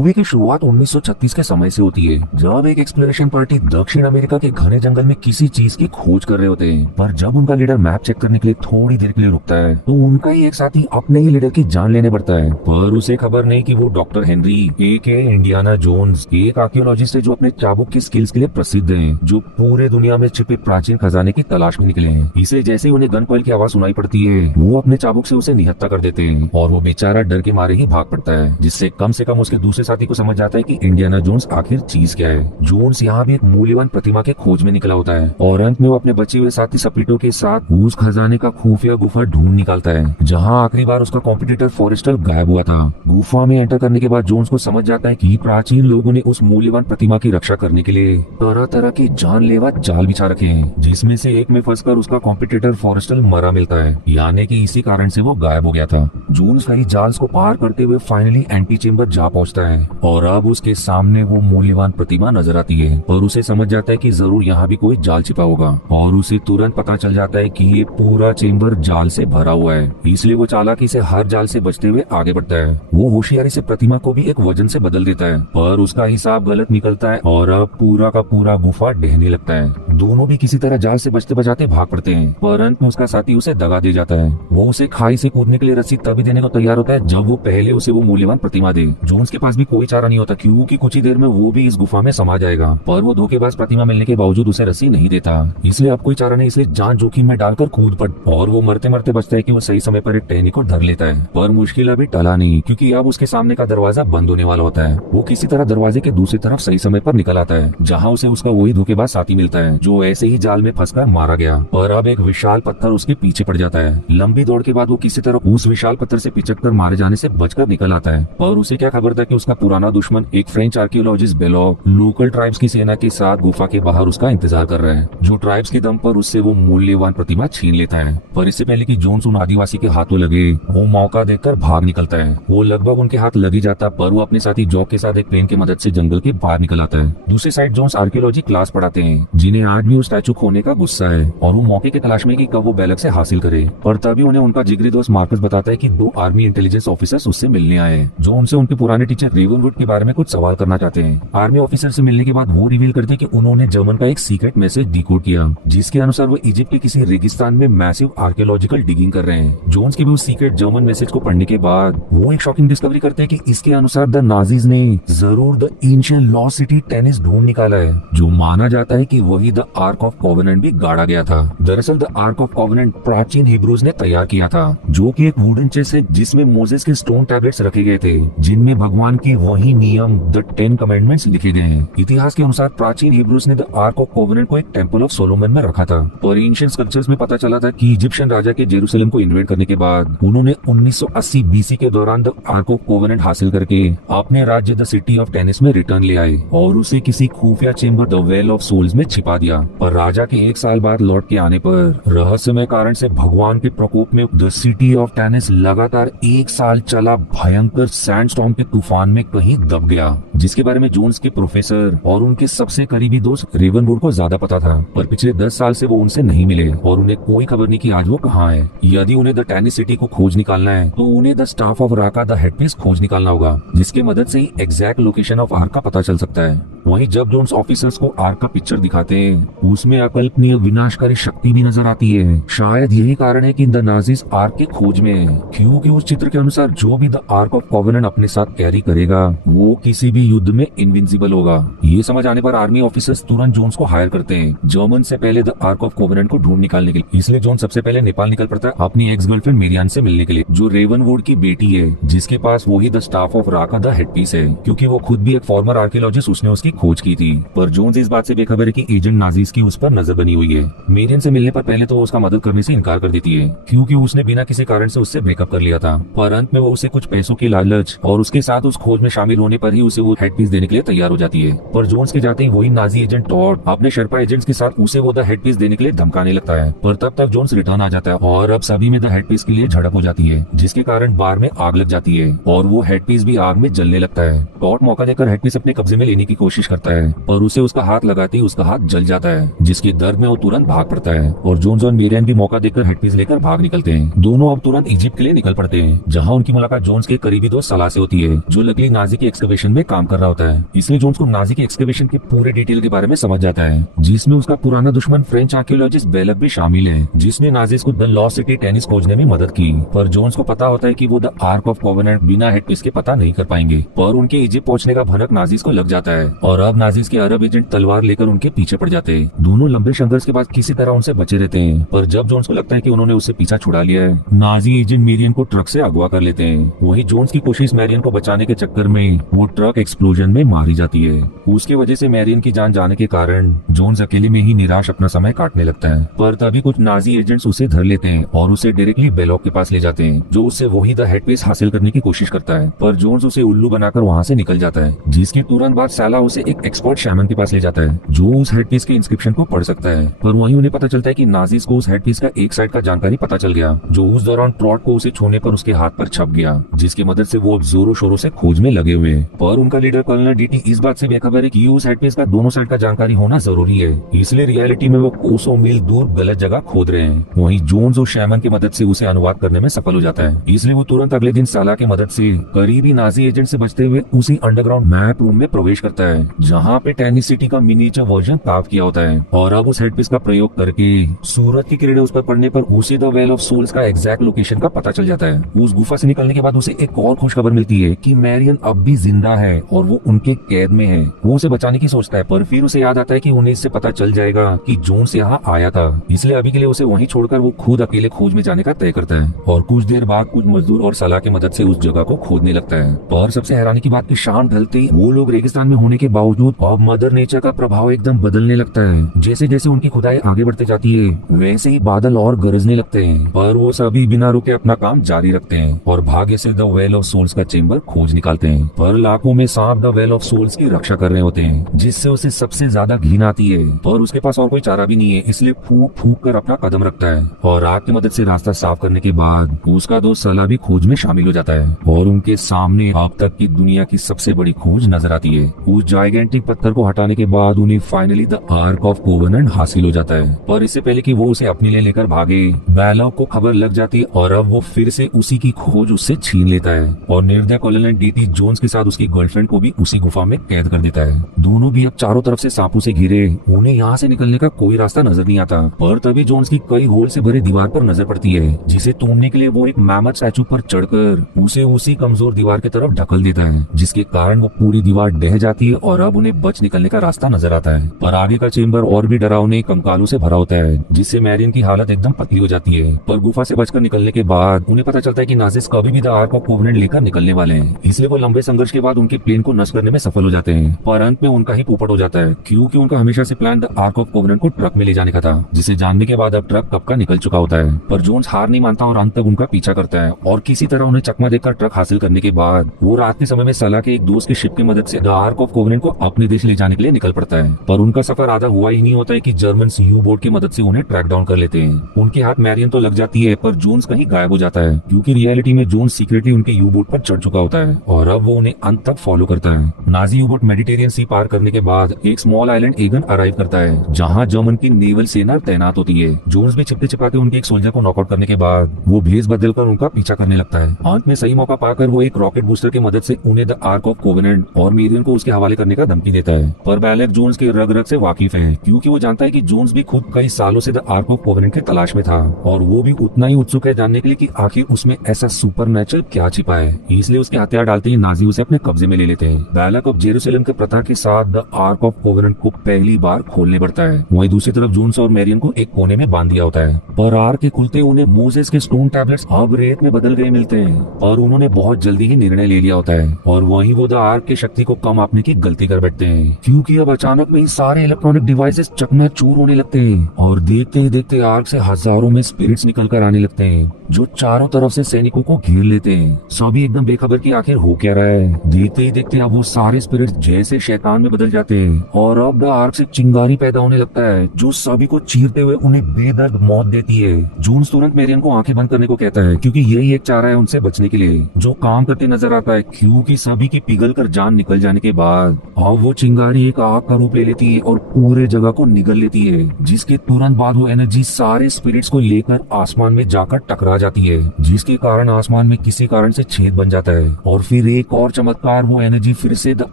Movie की शुरुआत 1936 के समय से होती है, जब एक एक्सप्लोरेशन पार्टी दक्षिण अमेरिका के घने जंगल में किसी चीज की खोज कर रहे होते हैं। पर जब उनका लीडर मैप चेक करने के लिए थोड़ी देर के लिए रुकता है तो उनका ही एक साथी अपने ही लीडर की जान लेने पड़ता है। पर उसे खबर नहीं कि वो doctor Henry AKA. Indiana Jones एक आर्कियोलॉजिस्ट है जो अपने चाबुक की स्किल्स के लिए प्रसिद्ध है, जो पूरे दुनिया में छिपे प्राचीन खजाने की तलाश में निकले हैं। इसे जैसे ही उन्हें गन पॉइंट की आवाज सुनाई पड़ती है वो अपने चाबुक से उसे निहत्था कर देते हैं और वो बेचारा डर के मारे ही भाग पड़ता है, जिससे कम से कम उसके दूसरे साथी को समझ जाता है कि इंडियाना जोन्स आखिर चीज क्या है। जोन्स यहाँ भी एक मूल्यवान प्रतिमा के खोज में निकला होता है और अंत में वो अपने बचे हुए साथी सपीटों के साथ उस खजाने का खुफिया गुफा ढूंढ निकालता है जहाँ आखिरी बार उसका कॉम्पिटिटर फॉरेस्टर गायब हुआ था। गुफा में एंटर करने के बाद जोन्स को समझ जाता है कि प्राचीन लोगों ने उस मूल्यवान प्रतिमा की रक्षा करने के लिए तरह तरह के जानलेवा जाल बिछा रखे हैं, जिसमें से एक में फंसकर उसका कॉम्पिटिटर फॉरेस्टर मरा मिलता है, यानी कि इसी कारण से वो गायब हो गया था। जोन्स कई जाल्स को पार करते हुए फाइनली एंटी चेम्बर जा पहुंचता है और अब उसके सामने वो मूल्यवान प्रतिमा नजर आती है। पर उसे समझ जाता है कि जरूर यहाँ भी कोई जाल छिपा होगा और उसे तुरंत पता चल जाता है कि ये पूरा चेम्बर जाल से भरा हुआ है, इसलिए वो चालाकी से हर जाल से बचते हुए आगे बढ़ता है। वो होशियारी से प्रतिमा को भी एक वजन से बदल देता है, पर उसका हिसाब गलत निकलता है और अब पूरा का पूरा गुफा ढहने लगता है। दोनों भी किसी तरह जाल से बचते बचाते भाग पड़ते हैं, पर अंत में उसका साथी उसे दगा दे जाता है। वो उसे खाई से कूदने के लिए रस्सी तभी देने को तैयार होता है जब वो पहले उसे वो मूल्यवान प्रतिमा दे। जोन्स के पास भी कोई चारा नहीं होता क्योंकि कुछ ही देर में वो भी इस गुफा में समा जाएगा, पर वो धोखेबाज प्रतिमा मिलने के बावजूद उसे रस्सी नहीं देता, इसलिए अब कोई चारा नहीं, इसलिए जान जोखिम में डालकर कूद पड़ और वो मरते मरते बचता है कि वो सही समय पर एक टहनी को धर लेता है। पर मुश्किल अभी टला नहीं क्योंकि अब उसके सामने का दरवाजा बंद होने वाला होता है। वो किसी तरह दरवाजे के दूसरी तरफ सही समय पर निकल आता है जहाँ उसे उसका वही धोखेबाज साथी मिलता है जो ऐसे ही जाल में फंसकर मारा गया। पर अब एक विशाल पत्थर उसके पीछे पड़ जाता है। लंबी दौड़ के बाद वो किसी तरह उस विशाल पत्थर से पिचककर मारे जाने से बचकर निकल आता है, पर उसे क्या खबर था कि उसका पुराना दुश्मन एक फ्रेंच आर्कियोलॉजिस्ट बेलॉग लोकल ट्राइब्स की सेना के साथ गुफा के बाहर उसका इंतजार कर रहा है, जो ट्राइब्स के दम पर उससे वो मूल्यवान प्रतिमा छीन लेता है। पर इससे पहले कि जोन्स उन आदिवासी के हाथों लगे वो मौका देखकर भाग निकलता है। वो लगभग उनके हाथ लगी जाता, पर वो अपने साथी जॉक के साथ एक प्लेन की मदद से जंगल के बाहर निकल आता है। दूसरी साइड जोन्स आर्कियोलॉजी क्लास पढ़ाते हैं जिन्हें आज भी उस स्टैचू खोने का गुस्सा है और वो मौके की तलाश में कि कब वो बैलक से हासिल करे। पर तभी उन्हें उनका जिगरी दोस्त मार्कस बताता है कि 2 आर्मी इंटेलिजेंस ऑफिसर्स उससे मिलने आए जो उनसे उनके पुराने टीचर रेवनवुड के बारे में कुछ सवाल करना चाहते हैं। आर्मी ऑफिसर से मिलने के बाद वो रिवील करते हैं कि उन्होंने जर्मन का एक सीक्रेट मैसेज डिकोड किया जिसके अनुसार वो इजिप्ट के किसी रेगिस्तान में मैसिव आर्कियोलॉजिकल डिगिंग कर रहे हैं। जोन्स के भी उस सीक्रेट जर्मन मैसेज को पढ़ने के बाद वो एक शॉकिंग डिस्कवरी करते हैं कि इसके अनुसार द नाजीज ने जरूर the ancient lost city tennis ढूंढ निकाला है, जो माना जाता है कि वही द आर्क ऑफ कॉवेनेंट भी गाड़ा गया था। दरअसल द आर्क ऑफ कॉवेनेंट प्राचीन हिब्रूज ने तैयार किया था, जो कि एक वुडन चेस्ट है जिसमें मोजेस के स्टोन टैबलेट्स रखे गए थे जिनमें भगवान की वही नियम द 10 कमेंडमेंट्स लिखे गए हैं। इतिहास के अनुसार प्राचीन हिब्रूज ने द आर्क ऑफ कॉवेनेंट को एक टेंपल ऑफ सोलोमन में रखा था, पर एंशिएंट स्कल्पचर्स में पता चला था कि इजिप्शियन राजा के जेरूसलम को इन्वेड करने के बाद उन्होंने 1980 बीसी के दौरान द आर्क ऑफ कॉवेनेंट हासिल करके अपने राज्य द सिटी ऑफ टेनिस में रिटर्न ले आए और उसे किसी खुफिया chamber the well of souls में छिपा दिया। पर राजा के 1 साल बाद लौट के आने पर रहस्यमय कारण से भगवान के प्रकोप में द सिटी ऑफ टेनिस लगातार 1 साल चला भयंकर सैंडस्टॉर्म के तूफान में कहीं दब गया, जिसके बारे में जोन्स के प्रोफेसर और उनके सबसे करीबी दोस्त रेवनवुड को ज्यादा पता था। पर पिछले 10 साल से वो उनसे नहीं मिले और उन्हें कोई खबर नहीं कि आज वो कहाँ है। यदि उन्हें द टेनिस सिटी को खोज निकालना है तो उन्हें the staff of Raka the headpiece खोज निकालना होगा, जिसकी मदद से ही एग्जैक्ट लोकेशन ऑफ आर्क का पता चल सकता है। वहीं जब जोन्स ऑफिसर्स को आर्क का पिक्चर दिखाते हैं उसमें अकल्पनीय विनाशकारी शक्ति भी नजर आती है। शायद यही कारण है कि द नाजीज आर्क के खोज में है, क्योंकि उस चित्र के अनुसार जो भी द आर्क ऑफ कॉवेनेंट अपने साथ कैरी करेगा वो किसी भी युद्ध में इनविंसिबल होगा। ये समझ आने पर आर्मी ऑफिसर्स तुरंत जोन्स को हायर करते हैं जर्मन से पहले द आर्क ऑफ कॉवेनेंट को ढूंढ निकालने के लिए। इसलिए जोन सबसे पहले नेपाल निकल पड़ता है अपनी एक्स गर्लफ्रेंड मेरियान से मिलने के लिए, जो रेवनवुड की बेटी है जिसके पास वही the staff of Raka the headpiece है, क्योंकि वो खुद भी एक फॉर्मर आर्कियोलॉजिस्ट, उसने उसकी खोज की थी। पर जोन्स इस बात से बेखबर है कि एजेंट नाजीज की उस पर नजर बनी हुई है। मेरियन से मिलने पर पहले तो वो उसका मदद करने से इनकार कर देती है क्योंकि उसने बिना किसी कारण से उससे ब्रेकअप कर लिया था, पर अंत में वो उसे कुछ पैसों की लालच और उसके साथ उस खोज में शामिल होने पर ही उसे वो हेडपीस देने के लिए तैयार हो जाती है। पर जोन्स के जाते ही वही नाजी एजेंट टॉड अपने शर्पा एजेंट्स के साथ उसे वो द हेडपीस देने के लिए धमकाने लगता है। पर तब तक जोन्स रिटर्न आ जाता है और अब सभी में द हेडपीस के लिए झड़प हो जाती है, जिसके कारण बार में आग लग जाती है और वो हेडपीस भी आग में जलने लगता है। टॉड मौका देकर हेडपीस अपने कब्जे में लेने की कोशिश करता है, पर उसे उसका हाथ लगाते ही उसका हाथ जल जाता जाता है, जिसके दर्द में वो तुरंत भाग पड़ता है और जोन्स और मेरियन भी मौका देखकर हेडपीस लेकर भाग निकलते हैं। दोनों अब तुरंत इजिप्ट के लिए निकल पड़ते हैं, जहाँ उनकी मुलाकात जोन्स के करीबी दोस्त सलाह से होती है, जो लकली नाजी की एक्सकवेशन में काम कर रहा होता है। इसलिए जोन्स को नाजी की एक्सकवेशन के पूरे डिटेल के बारे में समझ जाता है, जिसमें उसका पुराना दुश्मन फ्रेंच आर्कियोलॉजिस्ट बेलक भी शामिल है, जिसने नाजीज को द लॉस्ट सिटी टेनिस खोजने में मदद की। पर जोन्स को पता होता है कि वो द आर्क ऑफ कोवेनेंट बिना हेडपीस के पता नहीं कर पाएंगे। पर उनके इजिप्ट पहुंचने का भनक नाजीज को लग जाता है और अब नाजीज के अरब एजेंट तलवार लेकर उनके पीछे पड़ जाते हैं। दोनों लंबे संघर्ष के बाद किसी तरह उनसे बचे रहते हैं, पर जब जोन्स को लगता है कि उन्होंने उससे पीछा छुड़ा लिया है, नाजी एजेंट मेरियन को ट्रक से अगवा कर लेते हैं। वही जोन्स की कोशिश मैरियन को बचाने के चक्कर में वो ट्रक एक्सप्लोजन में मारी जाती है। उसकी वजह से मैरियन की जान जाने के कारण जोन्स अकेले में ही निराश अपना समय काटने लगता है। पर तभी कुछ नाजी एजेंट्स उसे धर लेते हैं और उसे डायरेक्टली बेलॉक के पास ले जाते हैं, जो उससे वही द हेडपीस हासिल करने की कोशिश करता है। पर जोन्स उसे उल्लू बनाकर वहाँ से निकल जाता है, जिसके तुरंत बाद साला उसे एक एक्सपर्ट शैमन के पास ले जाता है, जो उस हेडपीस के इंस्क्रिप्शन को पढ़ सकता है। पर वहीं उन्हें पता चलता है कि नाजीज को उस हेडपीस का एक साइड का जानकारी पता चल गया, जो उस दौरान ट्रॉट को उसे छूने पर उसके हाथ पर छप गया, जिसकी मदद से वो अब जोरों शोरों से खोज में लगे हुए। पर उनका लीडर कर्नल डीटी इस बात से बेखबर है कि उस हेडपीस का दोनों साइड का जानकारी होना जरूरी है, इसलिए रियलिटी में वो कोसों मील दूर गलत जगह खोद रहे हैं। वहीं जोन्स और शैमन की मदद से उसे अनुवाद करने में सफल हो जाता है, इसलिए वो तुरंत अगले दिन साला की मदद से करीबी नाजी एजेंट से बचते हुए उसी अंडरग्राउंड मैप रूम में प्रवेश करता है, जहाँ पे टेनिस सिटी का मिनिएचर वर्जन साफ किया होता है। और अब उस हेडपीस का प्रयोग करके सूरज की किरणें उस पर पड़ने पर उसे द वेल ऑफ सोल्स का एग्जैक्ट लोकेशन का पता चल जाता है। उस गुफा से निकलने के बाद उसे एक और खुश खबर मिलती है कि मैरियन अब भी जिंदा है और वो उनके कैद में है। वो उसे बचाने की सोचता है, पर फिर उसे याद आता है कि उन्हें इससे पता चल जाएगा कि जोन्स यहाँ आया था, इसलिए अभी के लिए उसे वहीं छोड़कर वो खुद अकेले खोज में जाने का तय करता है। और कुछ देर बाद कुछ मजदूर और सलाह की मदद से उस जगह को खोदने लगता है। पर सबसे हैरानी की बात कि शाम ढलते ही वो लोग रेगिस्तान में होने के बावजूद अब मदर नेचर का प्रभाव एकदम बदलने लगता है। जैसे जैसे उनकी खुदाई आगे बढ़ते जाती है, वैसे ही बादल और गरजने लगते हैं, पर वो सभी बिना रुके अपना काम जारी रखते हैं और भाग्य से द वेल ऑफ सोल्स का चेंबर खोज निकालते हैं। पर लाखों में सांप द वेल ऑफ सोल्स की रक्षा कर रहे होते हैं, जिससे उसे सबसे ज्यादा घिन आती है। पर उसके पास और कोई चारा भी नहीं है, इसलिए फूक फूक कर अपना कदम रखता है और आग की मदद से रास्ता साफ करने के बाद उसका दोस्त सला भी खोज में शामिल हो जाता है और उनके सामने अब तक की दुनिया की सबसे बड़ी खोज नजर आती है। उस जाइगेंटिक पत्थर को हटाने के बाद उन्हें finally the arc of covenant हासिल हो जाता है। पर इससे पहले कि वो उसे अपने लिए लेकर भागे, बैलॉक को खबर लग जाती है और अब वो फिर से उसी की खोज उससे छीन लेता है और निर्दय कॉलोनेंट डीटी जोन्स के साथ उसकी गर्लफ्रेंड को भी उसी गुफा में कैद कर देता है। दोनों भी अब चारों तरफ से सांपों से घिरे, उन्हें यहाँ से निकलने का कोई रास्ता नजर नहीं आता। पर तभी जोन्स की कई होल से भरी दीवार पर नजर पड़ती है, जिसे तोड़ने के लिए वो एक मैमथ स्टैचू पर चढ़कर उसे उसी कमजोर दीवार की तरफ ढकल देता है, जिसके कारण वो पूरी दीवार ढह जाती है और अब उन्हें बच निकलने का रास्ता नजर आता है। पर आगे का चेंबर और भी डरावने कंकालों से भरा होता है, जिससे मैरियन की हालत एकदम पतली हो जाती है। पर गुफा से बचकर निकलने के बाद उन्हें पता चलता है कि नाजिस कभी भी द आर्क ऑफ कोवेनेंट लेकर निकलने वाले हैं, इसलिए वो लंबे संघर्ष के बाद उनके प्लेन को नष्ट करने में सफल हो जाते हैं। पर अंत में उनका ही पोपट हो जाता है, क्योंकि उनका हमेशा से plan the arc of covenant को ट्रक में ले जाने का था, जिसे जानने के बाद अब ट्रक कब का निकल चुका होता है। पर जोन्स हार नहीं मानता और अंत तक उनका पीछा करता है और किसी तरह उन्हें चकमा देकर ट्रक हासिल करने के बाद वो रात के समय में सलाह के एक दोस्त की शिप की मदद से द आर्क ऑफ कोवेनेंट को अपने देश ले जाने के लिए निकल पड़ता है। पर उनका सफर आधा हुआ ही नहीं होता है कि जर्मन यू बोट की मदद से उन्हें ट्रैक डाउन कर लेते हैं। उनके हाथ मैरियन तो लग जाती है, पर जोन्स कहीं गायब हो जाता है, क्योंकि रियलिटी में जोन्स सीक्रेटली उनके यू बोट पर चढ़ चुका होता है और अब वो उन्हें अंत तक फॉलो करता है। नाजी यू बोट मेडिटेरियन सी पार करने के बाद एक स्मॉल आइलैंड एगन अराइव करता है, जहाँ जर्मन की नेवल सेना तैनात होती है। जोन्स भी छिपते छिपाते उनके एक सोल्जर को नॉकआउट करने के बाद वो भेस बदलकर उनका पीछा करने लगता है। अंत में सही मौका पाकर वो एक रॉकेट बूस्टर की मदद से उन्हें द आर्क ऑफ कोवेनेंट और मेरियन को उसके हवाले करने का धमकी देता है। पर बैलेक जोन्स के रग रग से वाकिफ है, क्योंकि वो जानता है कि जोन्स भी खुद कई सालों से द आर्क ऑफ कोवेनेंट की तलाश में था और वो भी उतना ही उत्सुक है जानने के लिए कि आखिर उसमें ऐसा सुपरनैचुरल क्या छिपा है। इसलिए उसके हथियार डालते ही नाजी उसे अपने कब्जे में ले लेते हैं। बैलेक अब जेरूसलम के प्रथा के साथ द आर्क ऑफ कोवेनेंट को पहली बार खोलने पड़ता है। वहीं दूसरी तरफ जोन्स और मेरियन को एक कोने में बांध दिया होता है। पर आर्क के खुलते उन्हें मोसेस के स्टोन टैबलेट्स अब रेत में बदल गए मिलते हैं और उन्होंने बहुत जल्दी ही निर्णय ले लिया होता है और वहीं वो द आर्क की शक्ति को कम आंकने की गलती कर बैठते हैं, क्योंकि अब अचानक में ही सारे इलेक्ट्रॉनिक डिवाइसेस चकनाचूर होने लगते हैं और देखते ही देखते आर्क से हजारों में स्पिरिट्स निकल कर आने लगते हैं, जो चारों तरफ से सैनिकों को घेर लेते हैं। सभी एकदम बेखबर कि आखिर हो क्या रहा है। देखते ही देखते अब वो सारे स्पिरिट्स जैसे शैतान में बदल जाते हैं और अब द आर्क से चिंगारी पैदा होने लगता है, जो सभी को चीरते हुए उन्हें बेदर्द मौत देती है। जोन्स तुरंत मेरियन को आंखें बंद करने को कहता है, क्योंकि यही एक चारा है उनसे बचने के लिए, जो काम करते नजर आता है, क्योंकि सभी की पिघल कर जान निकल जाने के बाद अब वो चिंगारी एक आग का रूप ले लेती है और पूरे जगह को निगल लेती है, जिसके तुरंत बाद वो एनर्जी सारे स्पिरिट्स को लेकर आसमान में जाकर टकरा जाती है, जिसके कारण आसमान में किसी कारण से छेद बन जाता है। और फिर एक और चमत्कार, वो एनर्जी फिर से द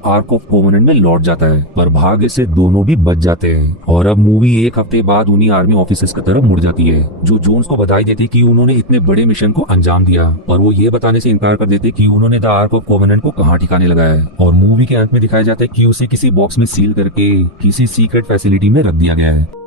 आर्क ऑफ कोवेनेंट में लौट जाता है, पर भाग्य से दोनों भी बच जाते हैं। और अब मूवी एक हफ्ते बाद उन्हीं आर्मी ऑफिसर्स की तरफ मुड़ जाती है, जो जोन्स को बधाई देते कि उन्होंने इतने बड़े मिशन को अंजाम दिया, पर वो ये बताने से इनकार कर देते कि उन्होंने द आर्क ऑफ कोवेनेंट को कहाँ ठिकाने लगाया है। और मूवी के अंत में दिखाया जाता है कि उसे किसी बॉक्स में सील करके किसी सीक्रेट फैसिलिटी में रख दिया गया है।